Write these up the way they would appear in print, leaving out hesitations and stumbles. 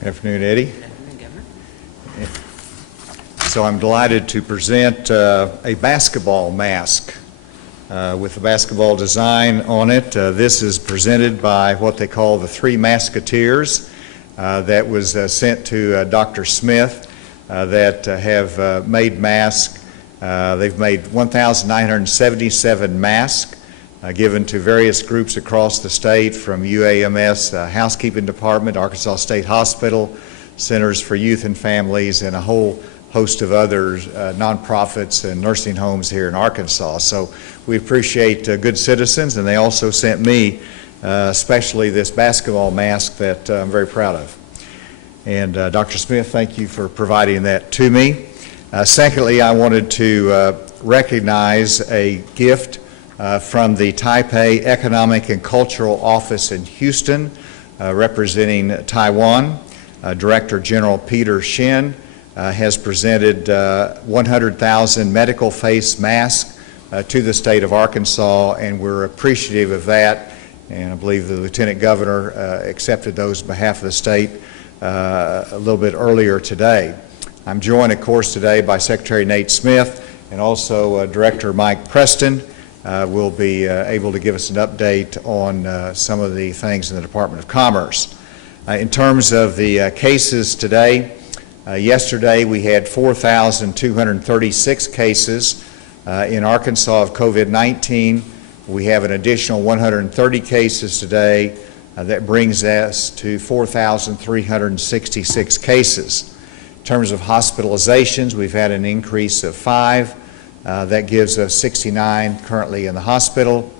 Good afternoon, Eddie. Good afternoon, Governor. So I'm delighted to present a basketball mask with the basketball design on it. This is presented by what they call the Three Masketeers that was sent to Dr. Smith that have made masks. They've made 1,977 masks given to various groups across the state, from UAMS Housekeeping Department, Arkansas State Hospital, Centers for Youth and Families, and a whole host of other nonprofits and nursing homes here in Arkansas. So we appreciate good citizens, and they also sent me especially this basketball mask that I'm very proud of. And Dr. Smith, thank you for providing that to me. Secondly, I wanted to recognize a gift from the Taipei Economic and Cultural Office in Houston, representing Taiwan. Director General Peter Shin has presented 100,000 medical face masks to the state of Arkansas, and we're appreciative of that. And I believe the Lieutenant Governor accepted those on behalf of the state a little bit earlier today. I'm joined, of course, today by Secretary Nate Smith, and also Director Mike Preston will be able to give us an update on some of the things in the Department of Commerce. In terms of the cases today, yesterday we had 4,236 cases in Arkansas of COVID-19. We have an additional 130 cases today. That brings us to 4,366 cases. In terms of hospitalizations, we've had an increase of 5. That gives us 69 currently in the hospital.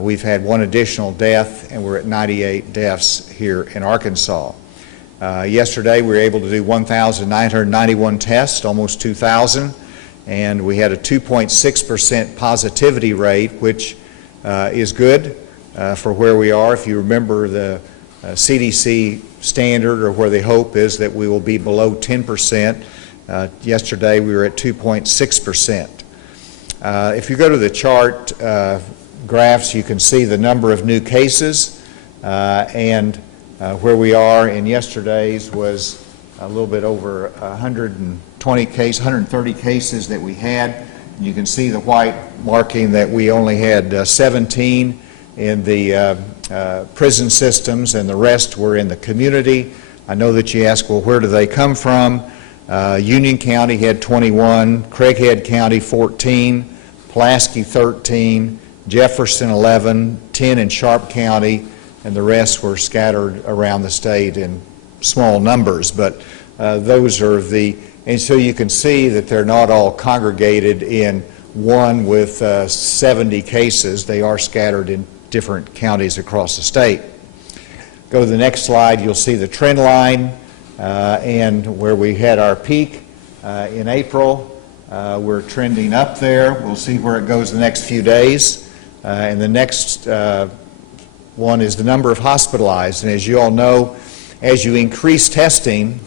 We've had 1 additional death, and we're at 98 deaths here in Arkansas. Yesterday we were able to do 1,991 tests, almost 2,000, and we had a 2.6% positivity rate, which is good for where we are. If you remember, the CDC standard, or where the hope is that we will be below 10%. Yesterday we were at 2.6%. If you go to the chart graphs, you can see the number of new cases, and where we are in yesterday's was a little bit over 130 cases that we had. You can see the white marking that we only had 17 in the prison systems, and the rest were in the community. I know that you ask, well, where do they come from? Union County had 21, Craighead County 14, Pulaski 13, Jefferson 11, 10 in Sharp County, and the rest were scattered around the state in small numbers. But those are and so you can see that they're not all congregated in one with 70 cases. They are scattered in different counties across the state. Go to the next slide, you'll see the trend line. And where we had our peak in April, we're trending up there. We'll see where it goes the next few days. And the next one is the number of hospitalized. And as you all know, as you increase testing,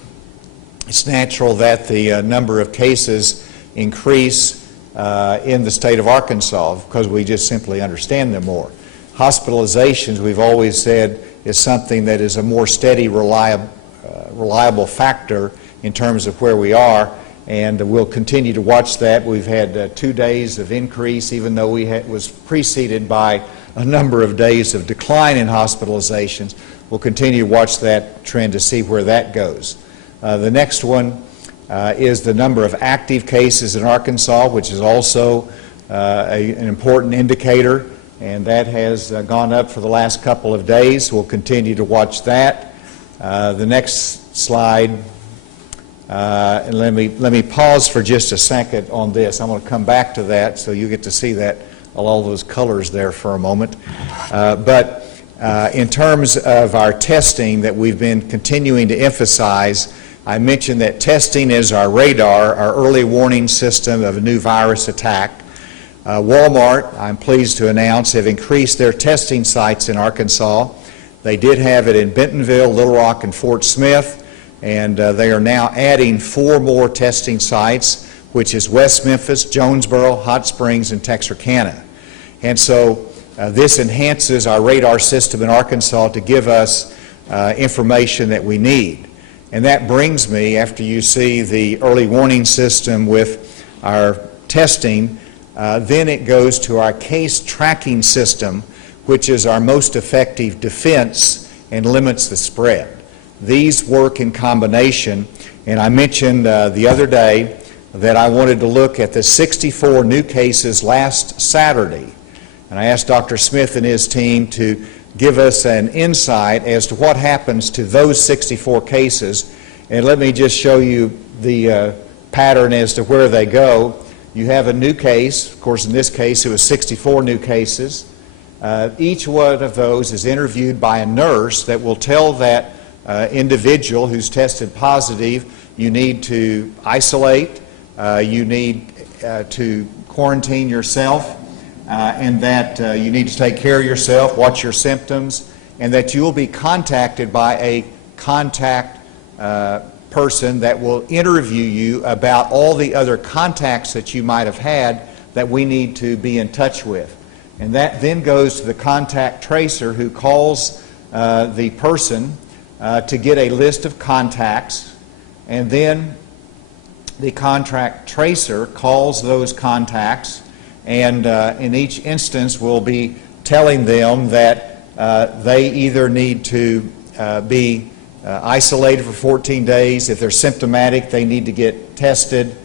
it's natural that the number of cases increase in the state of Arkansas, because we just simply understand them more. Hospitalizations, we've always said, is something that is a more steady, reliable factor in terms of where we are, and we'll continue to watch that. We've had 2 days of increase, even though was preceded by a number of days of decline in hospitalizations. We'll continue to watch that trend to see where that goes. The next one is the number of active cases in Arkansas, which is also an important indicator, and that has gone up for the last couple of days. We'll continue to watch that. The next slide, and let me pause for just a second on this. I'm going to come back to that so you get to see that, all those colors there for a moment. But in terms of our testing that we've been continuing to emphasize, I mentioned that testing is our radar, our early warning system of a new virus attack. Walmart, I'm pleased to announce, have increased their testing sites in Arkansas. They did have it in Bentonville, Little Rock, and Fort Smith, and they are now adding 4 more testing sites, which is West Memphis, Jonesboro, Hot Springs, and Texarkana. And so this enhances our radar system in Arkansas to give us information that we need. And that brings me, after you see the early warning system with our testing, then it goes to our case tracking system, which is our most effective defense and limits the spread. These work in combination, and I mentioned the other day that I wanted to look at the 64 new cases last Saturday. And I asked Dr. Smith and his team to give us an insight as to what happens to those 64 cases. And let me just show you the pattern as to where they go. You have a new case. Of course, in this case, it was 64 new cases. Each one of those is interviewed by a nurse that will tell that individual who's tested positive, you need to isolate, you need to quarantine yourself, and that you need to take care of yourself, watch your symptoms, and that you will be contacted by a contact person that will interview you about all the other contacts that you might have had that we need to be in touch with. And that then goes to the contact tracer, who calls the person to get a list of contacts, and then the contact tracer calls those contacts, and in each instance will be telling them that they either need to be isolated for 14 days. If they're symptomatic, they need to get tested,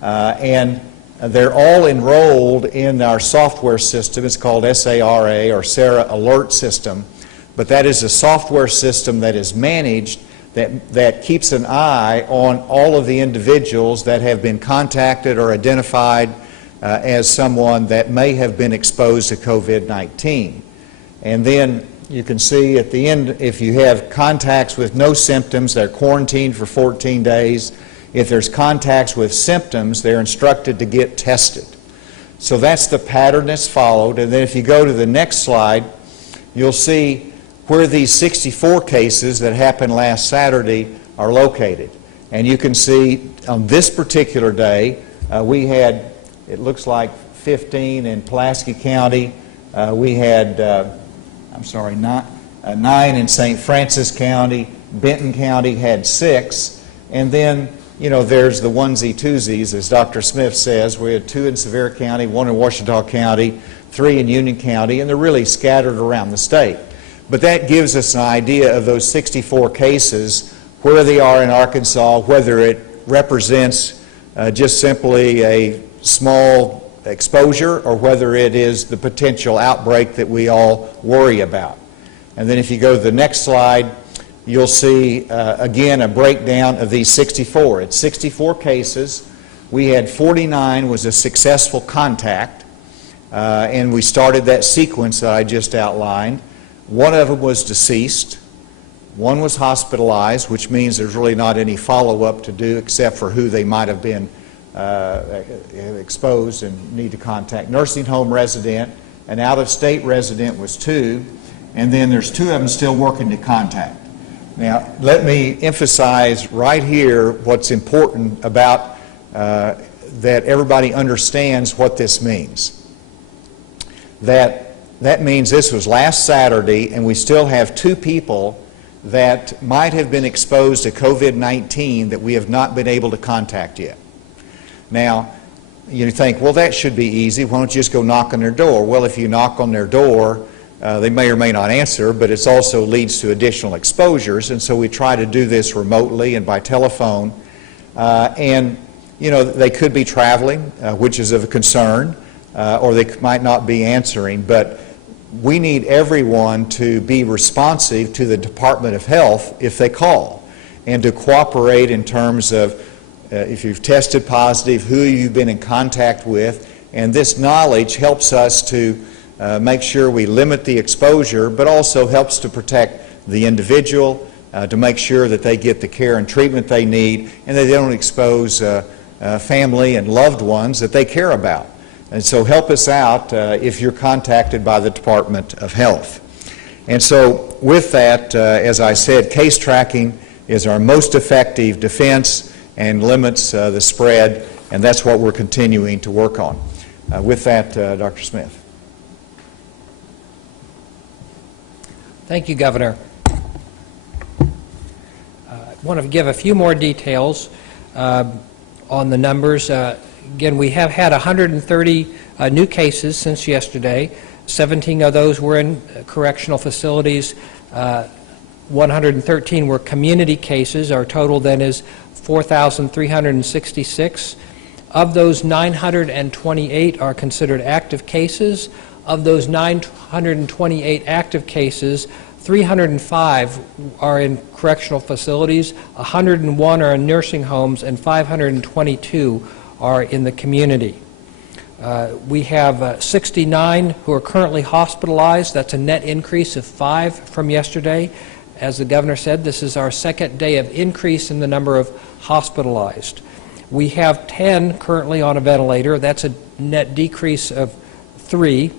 and they're all enrolled in our software system. It's called SARA, or SARA Alert System, but that is a software system that is managed that keeps an eye on all of the individuals that have been contacted or identified as someone that may have been exposed to COVID-19. And then you can see at the end, if you have contacts with no symptoms, they're quarantined for 14 days. If there's contacts with symptoms, they're instructed to get tested. So that's the pattern that's followed. And then if you go to the next slide, you'll see where these 64 cases that happened last Saturday are located. And you can see on this particular day, we had, it looks like 15 in Pulaski County. We had, 9 in St. Francis County. Benton County had 6. And then, you know, there's the onesie-twosies, as Dr. Smith says. We had 2 in Sevier County, 1 in Ouachita County, 3 in Union County, and they're really scattered around the state. But that gives us an idea of those 64 cases, where they are in Arkansas, whether it represents just simply a small exposure or whether it is the potential outbreak that we all worry about. And then if you go to the next slide, you'll see again a breakdown of these 64. It's 64 cases. We had 49 was a successful contact, and we started that sequence that I just outlined. 1 of them was deceased. 1 was hospitalized, which means there's really not any follow-up to do except for who they might have been exposed and need to contact. Nursing home resident, an out-of-state resident was 2, and then there's 2 of them still working to contact. Now, let me emphasize right here what's important about that everybody understands what this means. That means this was last Saturday, and we still have 2 people that might have been exposed to COVID-19 that we have not been able to contact yet. Now, you think, well, that should be easy. Why don't you just go knock on their door? Well, if you knock on their door, they may or may not answer, but it also leads to additional exposures, and so we try to do this remotely and by telephone. And, you know, they could be traveling, which is of a concern, or they might not be answering, but we need everyone to be responsive to the Department of Health if they call, and to cooperate in terms of if you've tested positive, who you've been in contact with, and this knowledge helps us to make sure we limit the exposure, but also helps to protect the individual, to make sure that they get the care and treatment they need, and that they don't expose family and loved ones that they care about. And so help us out if you're contacted by the Department of Health. And so with that, as I said, case tracking is our most effective defense and limits the spread, and that's what we're continuing to work on. With that, Dr. Smith. Thank you, Governor. I want to give a few more details on the numbers. Again, we have had 130 new cases since yesterday. 17 of those were in correctional facilities. 113 were community cases. Our total then is 4,366. Of those, 928 are considered active cases. Of those 928 active cases, 305 are in correctional facilities, 101 are in nursing homes, and 522 are in the community. We have 69 who are currently hospitalized. That's a net increase of 5 from yesterday. As the governor said, this is our second day of increase in the number of hospitalized. We have 10 currently on a ventilator. That's a net decrease of 3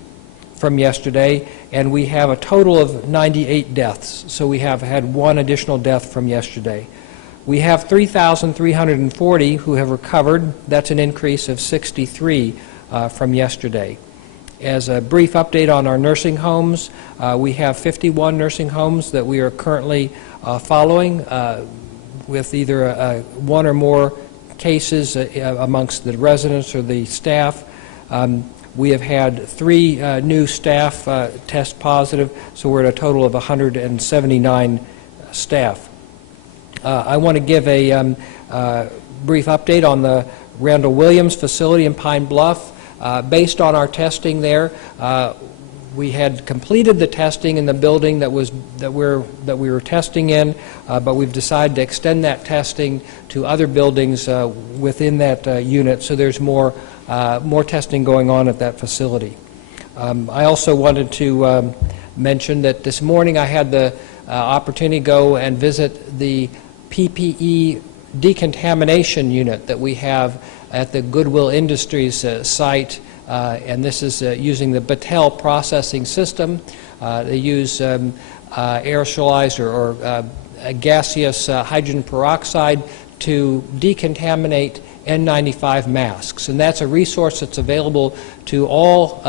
from yesterday, and we have a total of 98 deaths. So we have had 1 additional death from yesterday. We have 3,340 who have recovered. That's an increase of 63 from yesterday. As a brief update on our nursing homes, we have 51 nursing homes that we are currently following with either 1 or more cases amongst the residents or the staff. We have had 3 new staff test positive, so we're at a total of 179 staff. I want to give a brief update on the Randall Williams facility in Pine Bluff. Based on our testing there, we had completed the testing in the building that we were testing in, but we've decided to extend that testing to other buildings within that unit, so there's more testing going on at that facility. I also wanted to mention that this morning I had the opportunity to go and visit the PPE decontamination unit that we have at the Goodwill Industries site, and this is using the Battelle processing system. They use aerosolized or gaseous hydrogen peroxide to decontaminate N95 masks, and that's a resource that's available to all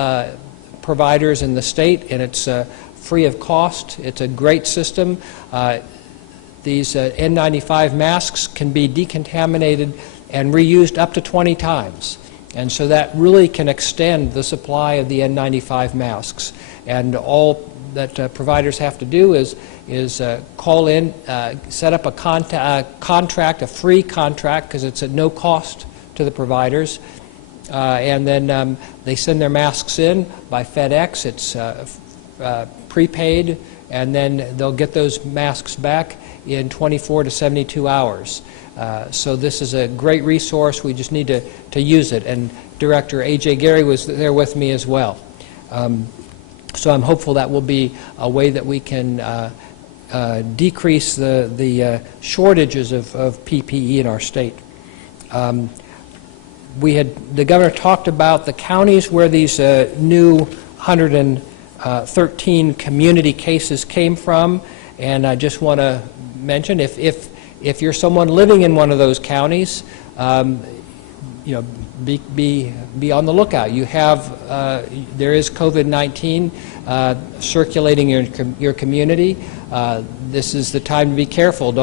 providers in the state, and it's free of cost. It's a great system. These N95 masks can be decontaminated and reused up to 20 times. And so that really can extend the supply of the N95 masks. And all that providers have to do is call in, set up a contract, a free contract, because it's at no cost to the providers. And then they send their masks in by FedEx. It's prepaid, and then they'll get those masks back in 24 to 72 hours. So this is a great resource. We just need to use it. And Director A.J. Gary was there with me as well. So I'm hopeful that will be a way that we can decrease the shortages of PPE in our state. The governor talked about the counties where these new 113 community cases came from, and I just want to mention, if you're someone living in one of those counties, be on the lookout. You have there is COVID-19 circulating in your community. This is the time to be careful.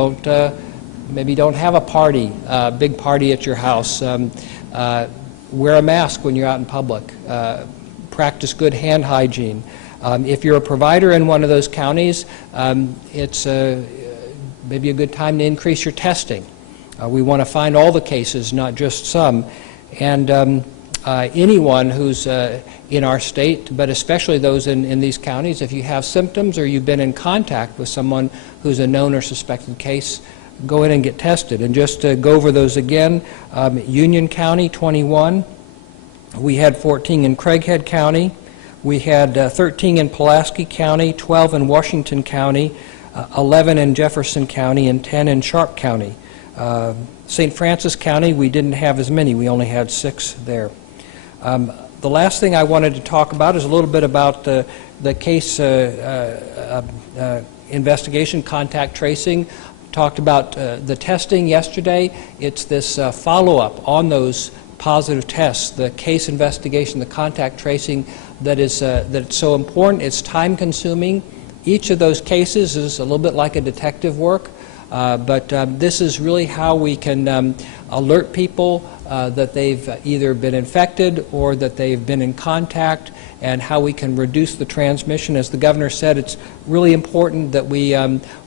Maybe don't have a party, big party at your house. Wear a mask when you're out in public. Practice good hand hygiene. If you're a provider in one of those counties, it's maybe a good time to increase your testing. We want to find all the cases, not just some. And anyone who's in our state, but especially those in these counties, if you have symptoms or you've been in contact with someone who's a known or suspected case, go in and get tested. And just to go over those again, Union County, 21. We had 14 in Craighead County. We had 13 in Pulaski County, 12 in Washington County, 11 in Jefferson County, and 10 in Sharp County. St. Francis County, we didn't have as many. We only had 6 there. The last thing I wanted to talk about is a little bit about the case investigation, contact tracing. Talked about the testing yesterday. It's this follow-up on those positive tests, the case investigation, the contact tracing that's so important. It's time-consuming. Each of those cases is a little bit like a detective work. But this is really how we can alert people that they've either been infected or that they've been in contact, and how we can reduce the transmission. As the governor said, it's really important that we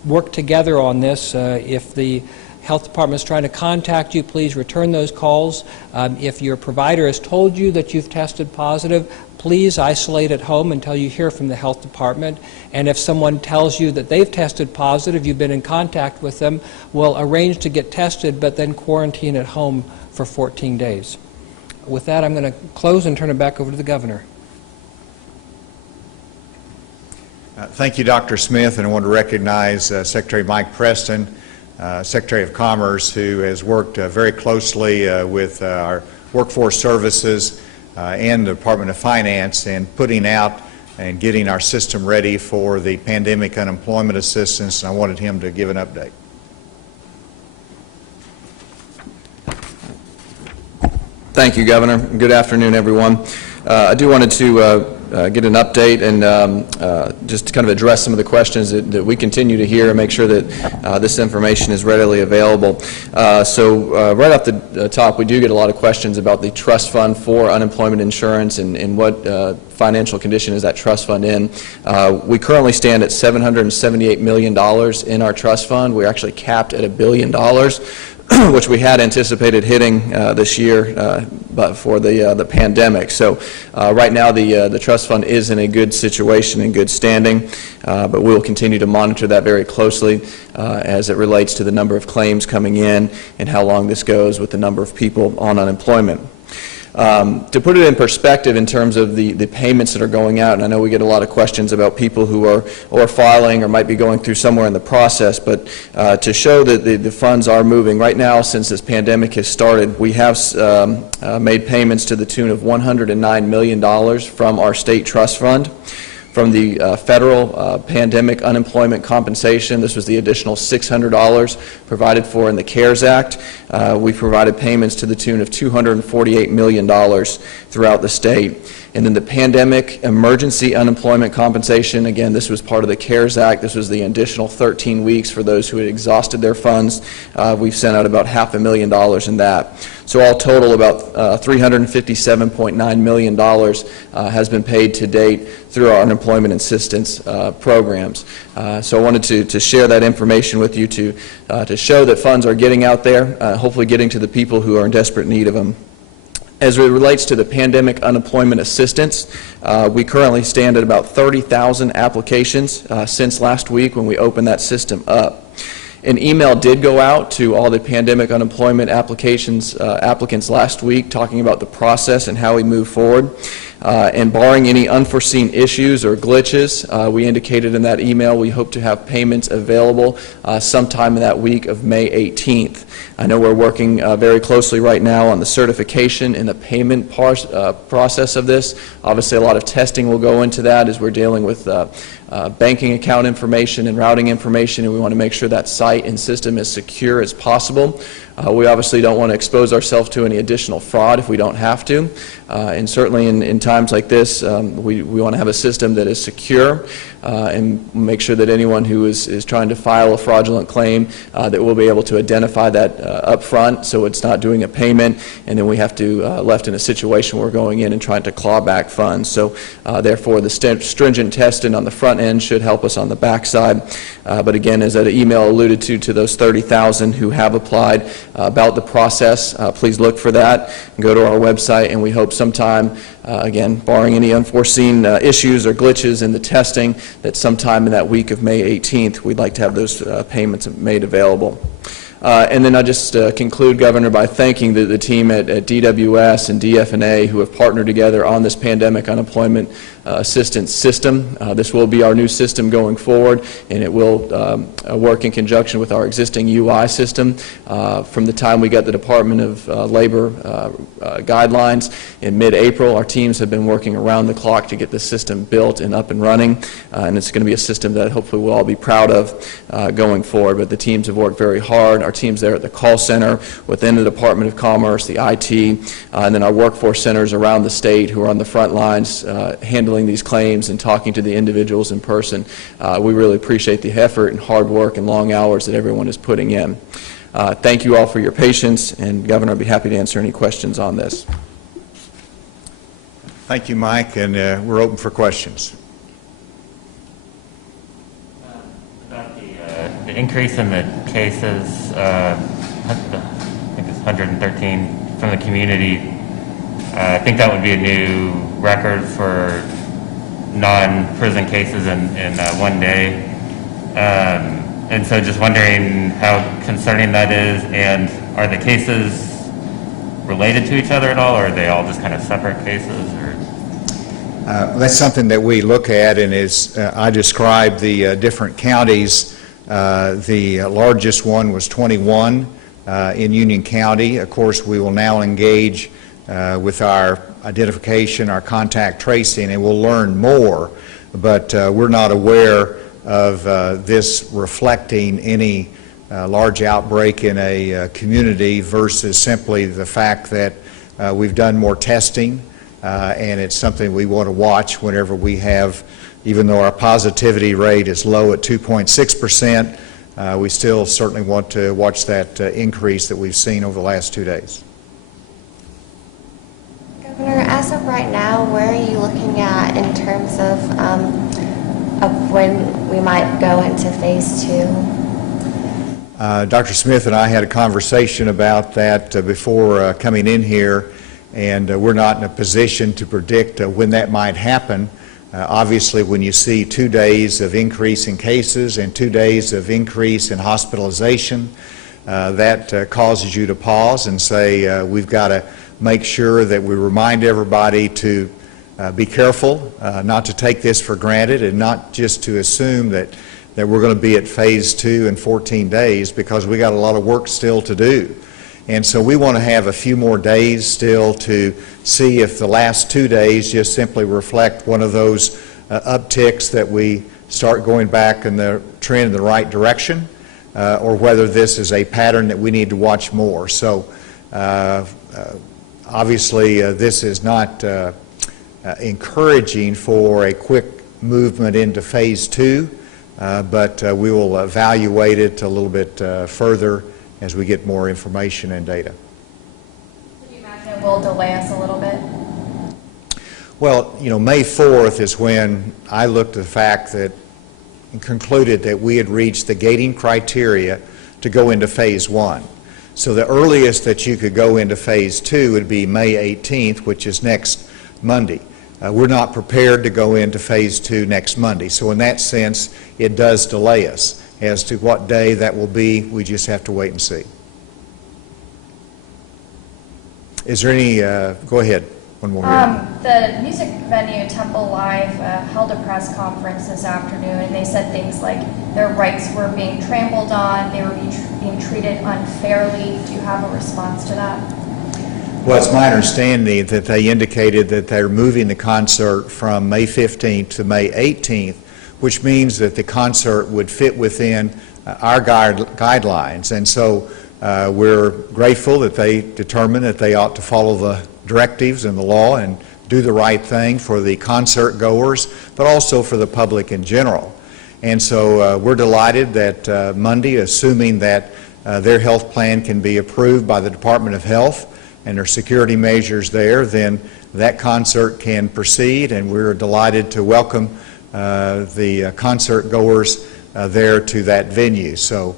work together on this. If the health department is trying to contact you, please return those calls. If your provider has told you that you've tested positive, please isolate at home until you hear from the health department. And if someone tells you that they've tested positive, you've been in contact with them, we'll arrange to get tested, but then quarantine at home for 14 days. With that, I'm going to close and turn it back over to the governor. Thank you, Dr. Smith, and I want to recognize Secretary Mike Preston, Secretary of Commerce, who has worked very closely with our Workforce Services and the Department of Finance in putting out and getting our system ready for the pandemic unemployment assistance, and I wanted him to give an update. Thank you, Governor. Good afternoon, everyone. I do wanted to get an update and just to kind of address some of the questions that we continue to hear and make sure that this information is readily available. So right off the top, we do get a lot of questions about the trust fund for unemployment insurance and what financial condition is that trust fund in. We currently stand at $778 million in our trust fund. We're actually capped at $1 billion. Which we had anticipated hitting this year, but for the pandemic. So right now the trust fund is in a good situation and good standing, but we will continue to monitor that very closely as it relates to the number of claims coming in and how long this goes with the number of people on unemployment. To put it in perspective in terms of the payments that are going out, and I know we get a lot of questions about people who are filing or might be going through somewhere in the process, but to show that the funds are moving, right now since this pandemic has started, we have made payments to the tune of $109 million from our state trust fund. From the federal pandemic unemployment compensation, this was the additional $600 provided for in the CARES Act. We provided payments to the tune of $248 million throughout the state. And then the pandemic emergency unemployment compensation, again, this was part of the CARES Act. This was the additional 13 weeks for those who had exhausted their funds. We've sent out about $500,000 in that. So all total, about $357.9 million has been paid to date through our unemployment assistance programs. So I wanted to share that information with you to show that funds are getting out there, hopefully getting to the people who are in desperate need of them. As it relates to the pandemic unemployment assistance, we currently stand at about 30,000 applications since last week when we opened that system up. An email did go out to all the pandemic unemployment applicants last week talking about the process and how we move forward. And barring any unforeseen issues or glitches, we indicated in that email we hope to have payments available sometime in that week of May 18th. I know we're working very closely right now on the certification and the payment process of this. Obviously, a lot of testing will go into that as we're dealing with banking account information and routing information, and we want to make sure that site and system is secure as possible. We obviously don't want to expose ourselves to any additional fraud if we don't have to. And certainly in times like this, we want to have a system that is secure and make sure that anyone who is trying to file a fraudulent claim, that we'll be able to identify that up front so it's not doing a payment and then we have to left in a situation where we're going in and trying to claw back funds. So therefore the stringent testing on the front end should help us on the back side. But again, as that email alluded to those 30,000 who have applied about the process, please look for that and go to our website, and we hope sometime, again, barring any unforeseen issues or glitches in the testing, that sometime in that week of May 18th, we'd like to have those payments made available. And then I just conclude, Governor, by thanking the team at DWS and DFNA who have partnered together on this pandemic unemployment assistance system. This will be our new system going forward, and it will work in conjunction with our existing UI system. From the time we got the Department of Labor guidelines in mid-April, our teams have been working around the clock to get the system built and up and running, and it's going to be a system that hopefully we'll all be proud of going forward. But the teams have worked very hard. Our teams there at the call center, within the Department of Commerce, the IT, and then our workforce centers around the state who are on the front lines handling handling these claims and talking to the individuals in person. We really appreciate the effort and hard work and long hours that everyone is putting in. Thank you all for your patience, and Governor, I'd be happy to answer any questions on this. Thank you, Mike, and we're open for questions. About the increase in the cases, I think it's 113 from the community. I think that would be a new record for non-prison cases in one day. And so just wondering how concerning that is, and are the cases related to each other at all, or are they all just kind of separate cases? Or? That's something that we look at, and as I described the different counties, the largest one was 21 in Union County. Of course, we will now engage with our identification, our contact tracing, and we'll learn more, but we're not aware of this reflecting any large outbreak in a community versus simply the fact that we've done more testing, and it's something we want to watch whenever we have, even though our positivity rate is low at 2.6%, we still certainly want to watch that increase that we've seen over the last 2 days. Governor, as of right now, where are you looking at in terms of when we might go into phase 2? Dr. Smith and I had a conversation about that before coming in here, and we're not in a position to predict when that might happen. Obviously, when you see 2 days of increase in cases and 2 days of increase in hospitalization, that causes you to pause and say, we've got to make sure that we remind everybody to be careful, not to take this for granted, and not just to assume that we're going to be at phase 2 in 14 days, because we got a lot of work still to do. And so we want to have a few more days still to see if the last 2 days just simply reflect one of those upticks that we start going back in the trend in the right direction, or whether this is a pattern that we need to watch more. So obviously this is not encouraging for a quick movement into phase 2, but we will evaluate it a little bit further as we get more information and data. Could you imagine it will delay us a little bit? Well, you know, May 4th is when I looked at the fact that and concluded that we had reached the gating criteria to go into phase 1. So the earliest that you could go into phase 2 would be May 18th, which is next Monday. We're not prepared to go into phase 2 next Monday. So in that sense, it does delay us. As to what day that will be, we just have to wait and see. Is there any, go ahead, one more here. The music venue Temple Live held a press conference this afternoon, and they said things like their rights were being trampled on, they were being treated unfairly. Do you have a response to that? Well, it's my understanding that they indicated that they're moving the concert from May 15th to May 18th, which means that the concert would fit within our guidelines. And so we're grateful that they determined that they ought to follow the directives and the law and do the right thing for the concert goers, but also for the public in general. And so we're delighted that Monday, assuming that their health plan can be approved by the Department of Health and their security measures there, then that concert can proceed, and we're delighted to welcome the concert goers there to that venue. So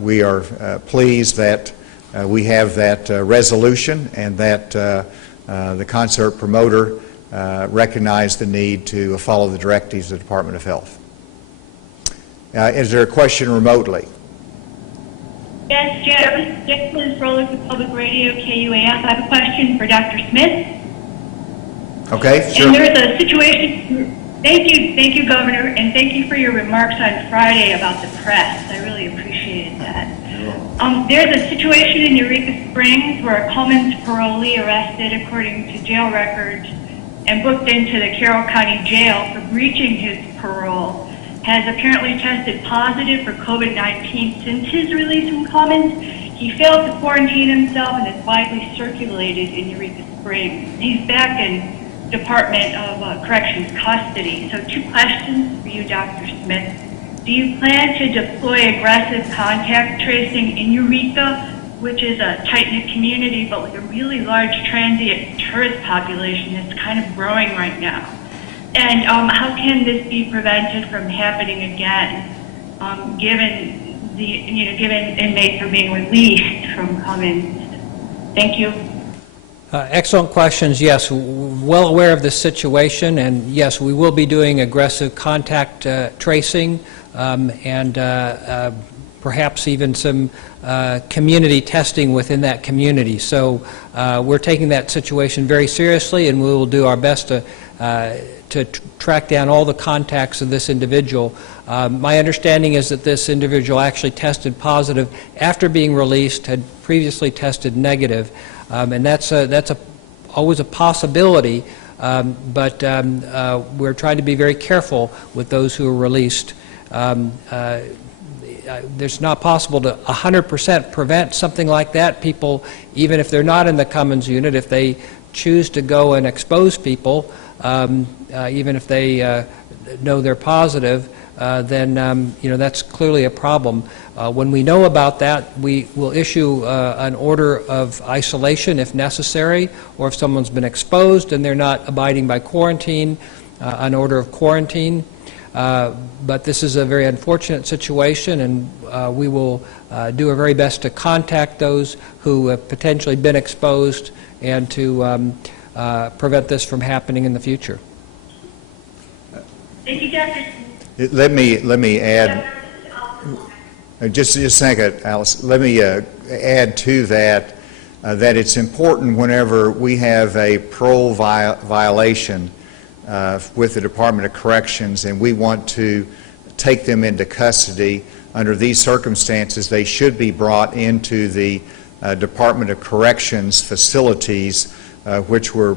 we are pleased that we have that resolution, and that the concert promoter recognized the need to follow the directives of the Department of Health. Is there a question remotely? Yes, Jacqueline Froelich with Public Radio, KUAF. I have a question for Dr. Smith. Okay, sure. And there's a situation. Thank you, Governor, and thank you for your remarks on Friday about the press. I really appreciated that. There's a situation in Eureka Springs where a Cummins parolee arrested according to jail records and booked into the Carroll County Jail for breaching his parole has apparently tested positive for COVID-19 since his release from Cummins. He failed to quarantine himself and is widely circulated in Eureka Springs. He's back in Department of Corrections custody. So 2 questions for you, Dr. Smith. Do you plan to deploy aggressive contact tracing in Eureka, which is a tight-knit community, but with a really large transient tourist population that's kind of growing right now? And how can this be prevented from happening again, given inmates are being released from Cummins? Thank you. Excellent questions. Yes, well aware of this situation, and yes, we will be doing aggressive contact tracing and perhaps even some community testing within that community. So we're taking that situation very seriously, and we will do our best to track down all the contacts of this individual. My understanding is that this individual actually tested positive after being released, had previously tested negative, and that's always a possibility, but we're trying to be very careful with those who are released. It's not possible to 100% prevent something like that. People, even if they're not in the Cummins unit, if they choose to go and expose people, even if they know they're positive, then that's clearly a problem. When we know about that, we will issue an order of isolation if necessary, or if someone's been exposed and they're not abiding by quarantine, an order of quarantine. But this is a very unfortunate situation, and we will do our very best to contact those who have potentially been exposed and to prevent this from happening in the future. Thank you, Dr. Let me add, just a second, Alice. Let me add to that that it's important whenever we have a parole violation with the Department of Corrections and we want to take them into custody. Under these circumstances, they should be brought into the Department of Corrections facilities, which were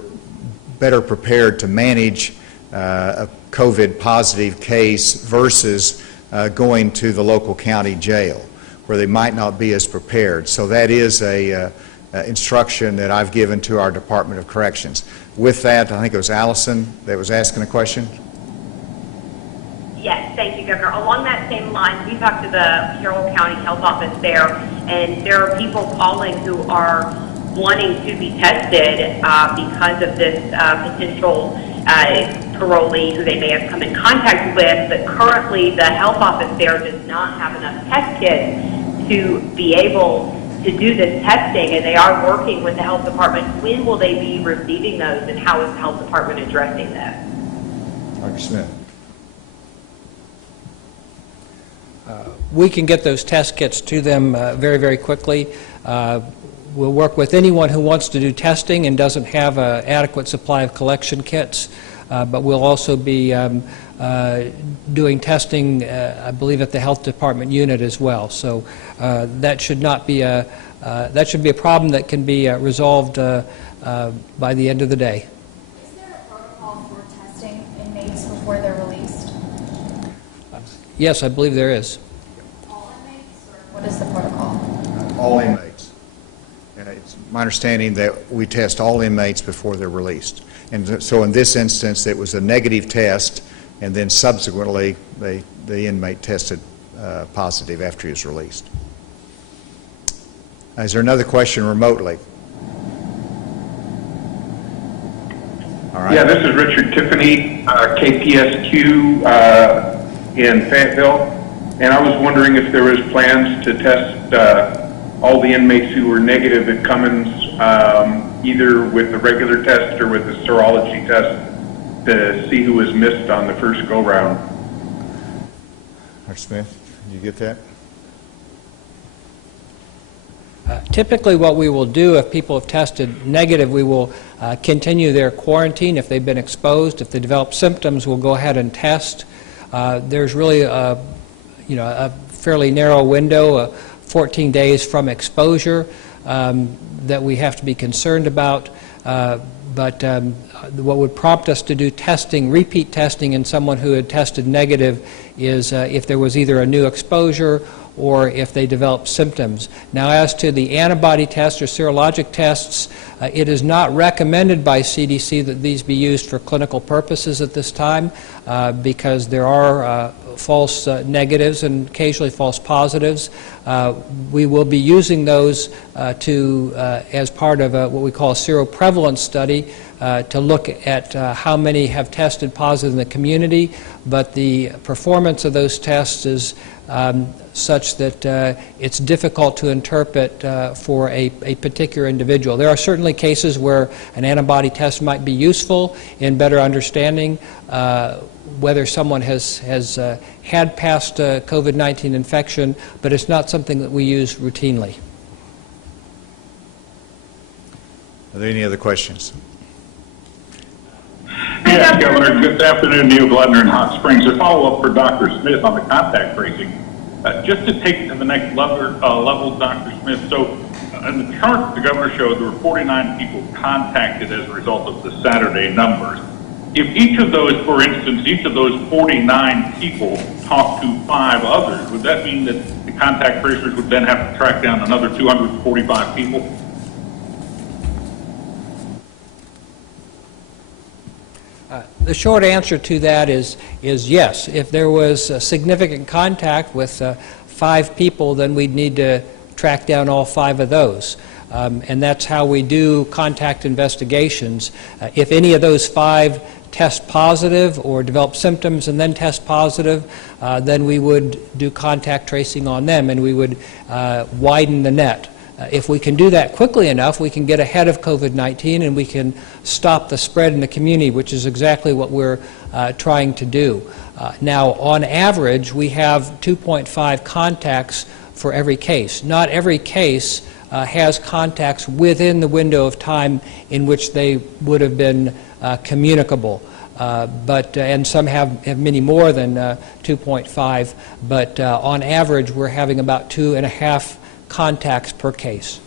better prepared to manage a COVID positive case versus going to the local county jail, where they might not be as prepared. So that is a instruction that I've given to our Department of Corrections. With that, I think it was Allison that was asking a question. Yes, thank you, Governor. Along that same line, we talked to the Carroll County Health Office there, and there are people calling who are wanting to be tested because of this potential parolee who they may have come in contact with, but currently the health office there does not have enough test kits to be able to do this testing, and they are working with the health department. When will they be receiving those, and how is the health department addressing that? Dr. Smith. We can get those test kits to them very, very quickly. We'll work with anyone who wants to do testing and doesn't have an adequate supply of collection kits, but we'll also be doing testing, I believe, at the health department unit as well. So that should not be that should be a problem that can be resolved by the end of the day. Is there a protocol for testing inmates before they're released? Yes, I believe there is. All inmates, or what is the protocol? All inmates. It's my understanding that we test all inmates before they're released. And so in this instance, it was a negative test, and then subsequently the inmate tested positive after he was released. Is there another question remotely? All right. Yeah, this is Richard Tiffany, KPSQ in Fayetteville, and I was wondering if there was plans to test all the inmates who were negative at Cummins, either with the regular test or with the serology test, to see who was missed on the first go-round. Dr. Smith, did you get that? Typically what we will do if people have tested negative, we will continue their quarantine. If they've been exposed, if they develop symptoms, we'll go ahead and test. There's really a fairly narrow window, 14 days from exposure, that we have to be concerned about. But what would prompt us to do testing, repeat testing in someone who had tested negative, is if there was either a new exposure or if they develop symptoms. Now, as to the antibody tests or serologic tests, it is not recommended by CDC that these be used for clinical purposes at this time because there are false negatives and occasionally false positives. We will be using those as part of what we call a seroprevalence study to look at how many have tested positive in the community, but the performance of those tests is such that it's difficult to interpret for a particular individual. There are certainly cases where an antibody test might be useful in better understanding whether someone has had past COVID-19 infection, but it's not something that we use routinely. Are there any other questions? Yes, Governor. Good afternoon, Neil Glutner in Hot Springs. A follow-up for Dr. Smith on the contact tracing. Just to take it to the next level, Dr. Smith, so in the chart the Governor showed, there were 49 people contacted as a result of the Saturday numbers. If each of those, for instance, each of those 49 people talked to 5 others, would that mean that the contact tracers would then have to track down another 245 people? The short answer to that is yes. If there was a significant contact with 5 people, then we'd need to track down all 5 of those. And that's how we do contact investigations. If any of those 5 test positive or develop symptoms and then test positive, then we would do contact tracing on them and we would widen the net. If we can do that quickly enough, we can get ahead of COVID-19 and we can stop the spread in the community, which is exactly what we're trying to do. Now, on average, we have 2.5 contacts for every case. Not every case has contacts within the window of time in which they would have been communicable. And some have many more than 2.5, but on average, we're having about 2.5 contacts per case.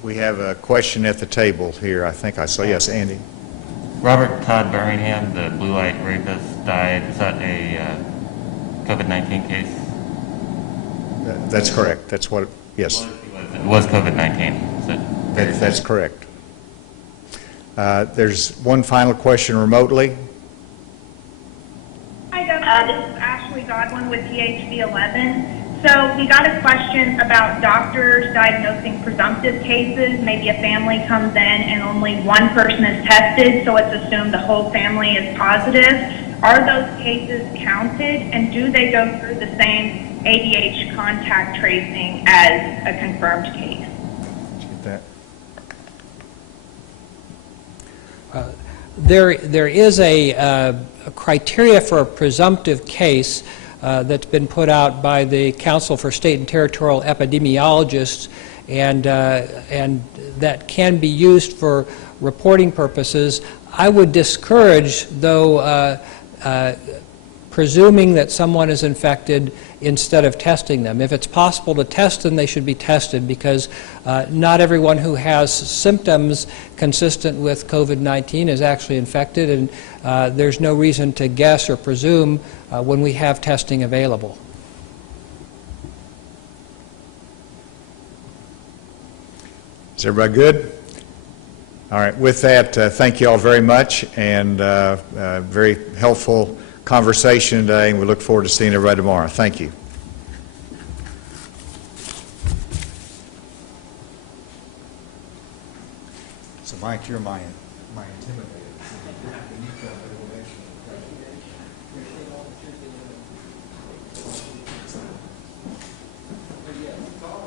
We have a question at the table here. I think I saw. Yes, Andy. Robert Todd Birmingham, the blue light rapist, died. Is that a COVID-19 case? That's correct. That's what. Yes. It was COVID-19. That's correct. There's one final question remotely. Hi, Governor. This is Ashley Godwin with THV 11. So we got a question about doctors diagnosing presumptive cases. Maybe a family comes in and only one person is tested, so it's assumed the whole family is positive. Are those cases counted, and do they go through the same ADH contact tracing as a confirmed case? There is a criteria for a presumptive case that's been put out by the Council for State and Territorial Epidemiologists, and that can be used for reporting purposes. I would discourage, though, presuming that someone is infected instead of testing them. If it's possible to test them, they should be tested, because not everyone who has symptoms consistent with COVID-19 is actually infected, and there's no reason to guess or presume when we have testing available. Is everybody good? All right. With that, thank you all very much, and very helpful conversation today, and we look forward to seeing everybody tomorrow. Thank you. So, Mike, you're my intimidator.